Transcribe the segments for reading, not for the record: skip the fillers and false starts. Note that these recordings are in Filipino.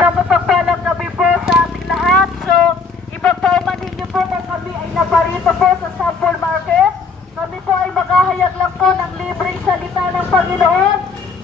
Isang mapagpalang gabi po sa ating lahat. So, ipagpaumanhin niyo po kung kami ay naparito po sa Sample Market. Kami po ay maghahayag lang po ng libreng salita ng Panginoon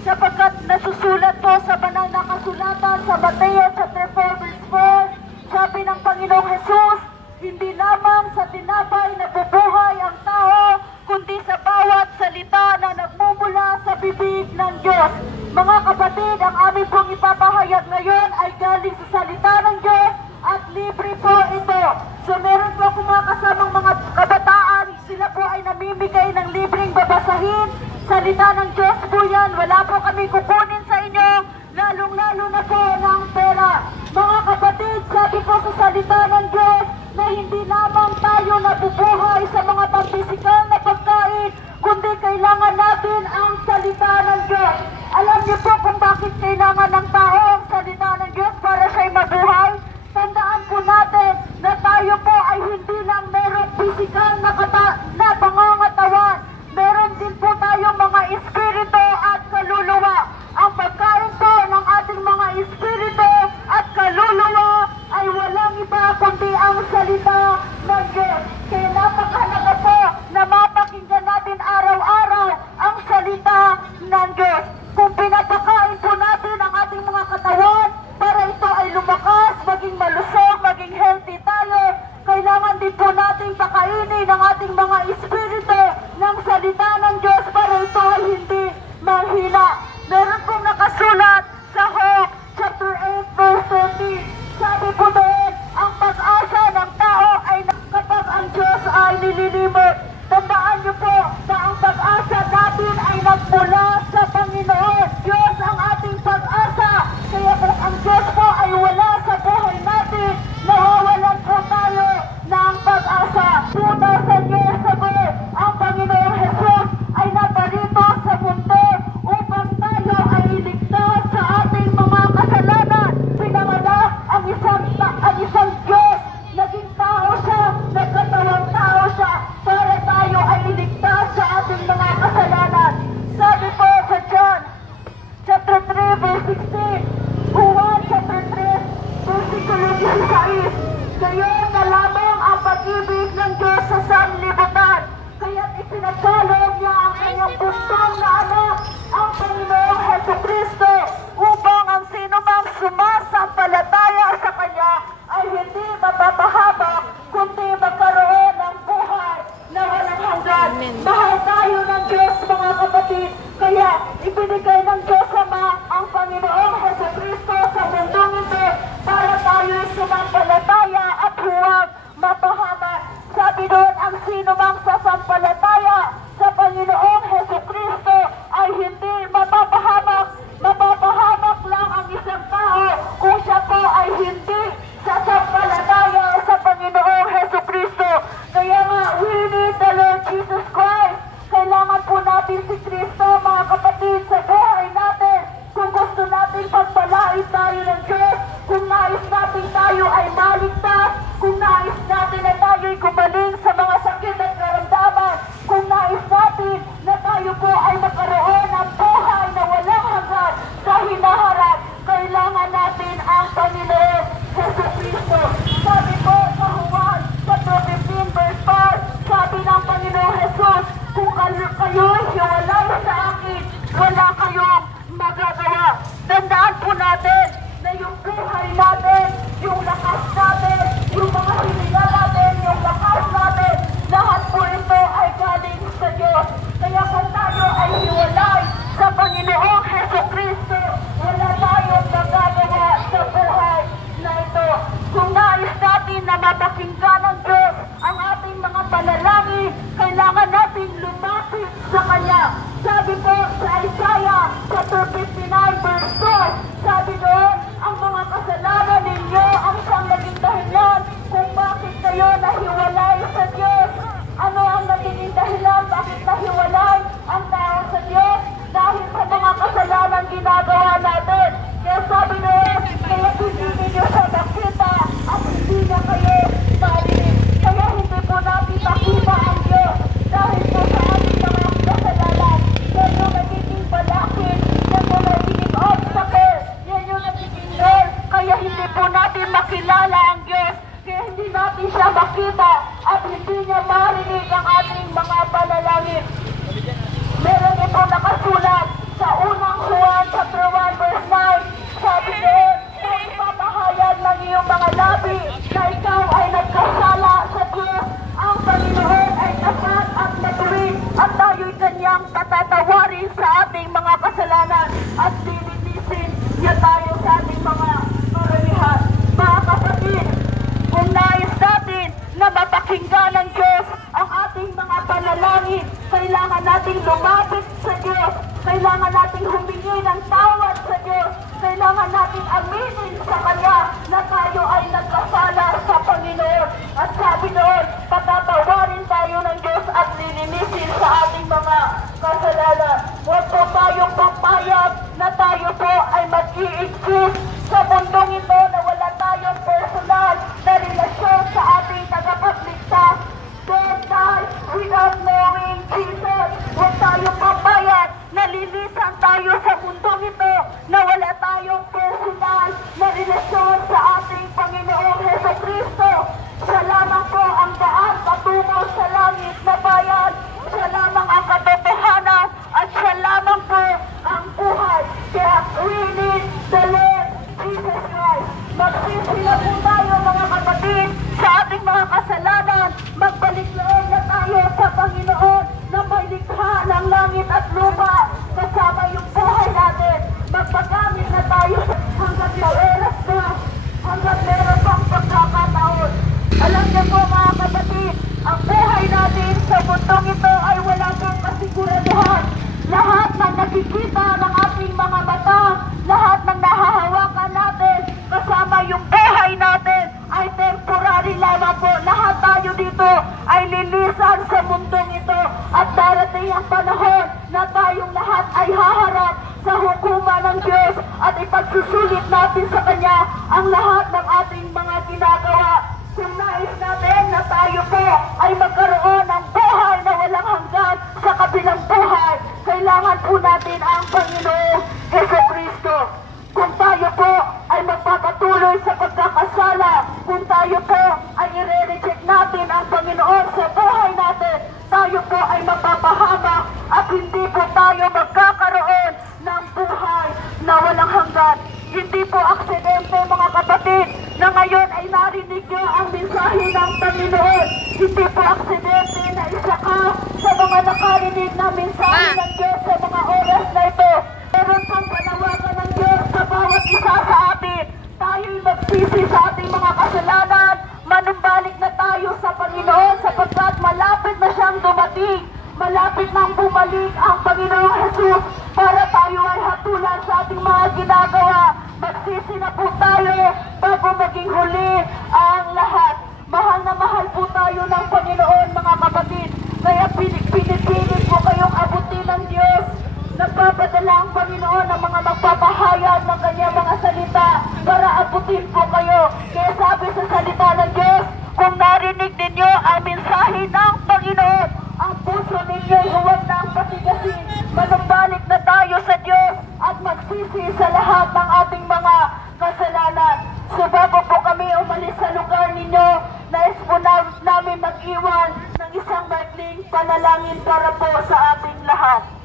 sapagkat nasusulat po sa banal na kasulatan sa Mateo chapter 4 verse 4. Sabi ng Panginoong Jesus, hindi lamang sa tinapay nabubuhay ang tao, kundi sa bawat salita na nagmumula sa bibig ng Diyos. Mga kapatid, ang aming pong ipapahayag ngayon ay galing sa salita ng Diyos at libre po ito. So meron po akong mga kasamang mga kabataan, sila po ay namimigay ng libreng babasahin. Salita ng Diyos po yan, wala po kami kukunin sa inyo, lalong-lalo na po ng pera. Mga kapatid, sabi po sa salita ng Diyos na hindi lamang tayo nabubuhay sa mga pampisikal na pagkain, kundi kailangan natin ang salita ng Diyos. Alam niyo po kung bakit kailangan ng tao ang salita ng Diyos para siya'y mabuhay? Tandaan po natin na tayo po ay hindi lang merong pisikal na pangangatawan. Meron din po tayong mga espiritu at kaluluwa. Ang pagkain po ng ating mga espiritu at kaluluwa ay walang iba kundi ang salita ng Diyos. Kaya napakahalaga po na mapakinggan natin araw-araw ang salita ng Diyos. Kung pinapakain po natin ang ating mga katawan para ito ay lumakas, maging malusog, maging healthy tayo, kailangan din po natin pakainin ang ating mga espiritu ng salita ng Diyos para ito ay hindi mahina. Meron pong nakasulat sa Hope chapter 8 verse 13. Sabi po doon, ang pag-asa ng tao ay kapag ang Diyos ay nililimot. Tandaan niyo po na ang pag-asa natin ay nagmula sa Panginoon. Diyos ang ating pag-asa. Kaya kung ang Diyos po ay wala sa buhay natin, nawawalan po tayo ng pag-asa. 2,000 years ago, ang Panginoong Jesus ay naparito sa mundo upang tayo ay iligtas sa ating mga kasalanan. Pinanganak ang isang Diyos. Naging tao siya, nagkatawang tao siya para tayo ay iligtas sa ating mga kasalanan. Sabi po sa John chapter 3 verse 16, Juan chapter 3 versikulo 16, gayon na lamang ang pag-ibig ng Diyos sa sanlibutan, kaya't ipinagkaloob niya ang kanyang buntong na anak, ang Panginoong Jesucristo, upang ang sino mang sumasampalataya sa Kanya ay hindi mapapahamak, kundi magkaroon ng buhay na walang hanggan. Mahal tayo ng Diyos, mga kapatid, kaya ibinigay ng Diyos Ama ang Panginoong Jesucristo sa mundong ito para tayo sumampalataya at huwag mapahamak. Sabi doon, ang sino mang sasampalataya sa Panginoong Jesucristo ay hindi mapapahamak. Mapapahamak lang ang isang tao kung siya po ay hindi sasampalataya sa Panginoong Jesucristo. Kaya nga, we need the Lord Jesus Christ. Kailangan po natin si Kristo, mga kapatid, sa buhay natin. Kung gusto natin pagpalain tayo ng Diyos, kung nais natin tayo ay maligtas, kung nais natin na tayo ay gumaling sa mga sakit at karamdaman, kung nais natin na tayo po ay magkaroon ng buhay na walang hanggan sa hinaharap, kailangan natin ang Panginoon Jesucristo. Sabi po sa Juan chapter 15 verse 5, sabi ng Panginoong Jesus, kung kayo'y hiwalay sa akin, wala kayong magagawa. Tandaan po natin na yung buhay natin, yung lakas natin, yung mga hininga natin, yung lakas natin, hindi po natin makilala ang Diyos, kaya hindi natin siya makita at hindi niya marinig ang ating mga panalangin. Meron ito nakasulat sa unang Juan chapter 1 verse 9. Sabi doon, kung ipapahayag ng iyong mga labi na ikaw ay nagkasala sa Diyos, ang Panginoon ay tapat at matuwid at tayo'y kanyang patatawarin sa ating mga kasalanan at lilinisin niya tayo sa ating mga karamihan. Mga kapatid, kung nais natin na mapakinggan ng Diyos ang ating mga panalangin, kailangan nating lumapit sa Diyos, kailangan nating humingi ng tawad sa Diyos, kailangan nating aminin sa Kanya na tayo ay nagkasala sa Panginoon. At sabi noon, patatawarin tayo ng Diyos at lilinisin sa ating mga kasalanan. Huwag po tayong papayag na tayo po ay mag-i-exist sa mundong ito na wala tayong personal na relasyon sa ating tagapagligtas. Don't die without knowing Jesus. Huwag tayong papayag na lilisan tayo sa mundong ito na wala tayong personal na relasyon sa ating Panginoong Jesucristo. Siya lamang po ang daan patungo sa langit na bayan. Siya lamang ang katotohanan at siya lamang po ang buhay. Kaya we need the Lord Jesus Christ. Magsisila po tayo mga kapatid sa ating mga kasalanan. Magbalik loob na tayo sa Panginoon na may likha ng langit at lupa kasama yung buhay natin. Magpagamit na tayo hanggang may oras na, hanggang meron pang pagkakataon. Alam niyo po mga kapatid, ang buhay natin sa mundong ito ay wala pang kasiguraduhan. Lahat ng nakikita ng ating mga mata, lahat ng nahahawakan natin, kasama yung buhay natin, ay temporary lamang po. Lahat tayo dito ay lilisan sa mundong ito at darating ang panahon na tayong lahat ay haharap sa hukuman ng Diyos at ipagsusulit natin sa Kanya ang lahat ng ating mga ginagawa. Kung nais natin na tayo po ay magkaroon ng buhay na walang hanggan sa kabilang buhay, kailangan po natin ang Panginoong Jesucristo. Kung tayo po ay magpapatuloy sa pagkakasala, kung tayo po ay i-reject natin ang Panginoon sa buhay natin, tayo po ay mapapahamak at hindi po tayo magkakaroon ng buhay na walang hanggan. Hindi po aksidente mga kapatid na ngayon ay narinig niyo ang mensahe ng Panginoon. Hindi po aksidente na isa ka sa mga nakarinig na mensahe ng Diyos sa mga oras na ito. Meron pang panawagan ng Diyos sa bawat isa sa atin. Tayo'y magsisi sa ating mga kasalanan. Manumbalik na tayo sa Panginoon sapagkat malapit na siyang dumating. Malapit nang bumalik ang Panginoong Jesus para tayo ay hatulan sa ating mga ginagawa. Magsisi na po tayo bago maging huli ang lahat. Mahal na mahal po tayo ng Panginoon mga kapatid. Kaya pinipilit po kayong abutin ng Diyos. Nagpapadala ang Panginoon ng mga magpapahayag ng kanyang mga salita para abutin po kayo. Kaya sabi sa salita ng Diyos, kung narinig ninyo ang mensahe ng Panginoon, ang puso ninyo huwag na ang patigasin. Manumbalik na tayo sa Diyos at magsisi sa lahat ng ating mga kasalanan. So bago po kami umalis sa lugar ninyo, nais po namin mag-iwan ng isang maikling panalangin para po sa ating lahat.